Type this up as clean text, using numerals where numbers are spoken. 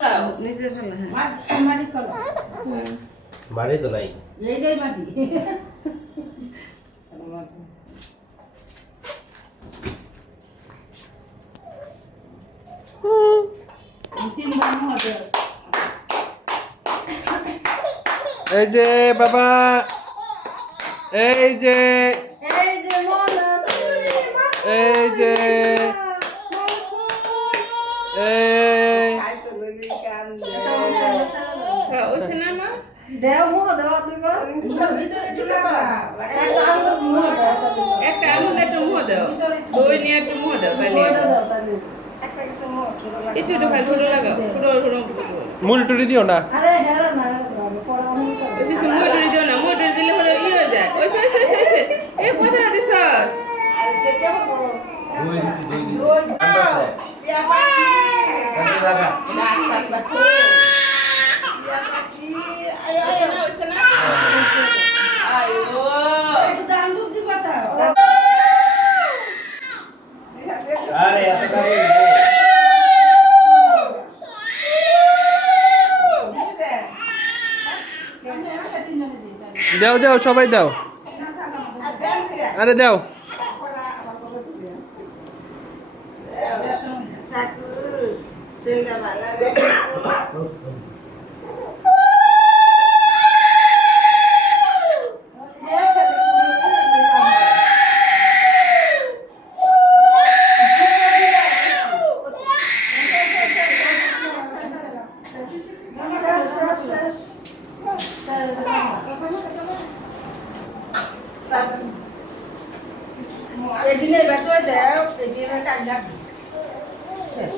নিচে ফেলা হ্যাঁ মাটি ফেলা মারি তো নাই এইটাই মাটি তিনবার মজা এই যে বাবা এই যে এই যে মনা এই যে এই ওই সিনেমা দেও মো দেও তুই কর দিছে তো একটা আলু একটু মো দাও দই নিয়ে একটু মো দাও তাহলে একটা কিছু মো ছোট লাগা একটু খালি ছোট লাগা পুরো মুড়ি টুড়ি দিও না আরে হ্যাঁ না পরে অনেক ওই যে মোটর দিও না মোটর দিলে হলো ই হয়ে যায় ওই এই কোথায় দিছস আরে চেকে বল দই দিছি ইয়া পাখি কাছে লাগা রাস্তা বাট ইয়া পাখি আয় আয় ওইছে না আয়ো একটু দাম দুধ দিবা তা আরে এত দাও দাও সবাই দাও আরে দাও এদিনে বেটো দাও এদিনে কাজ লাগবে শেষ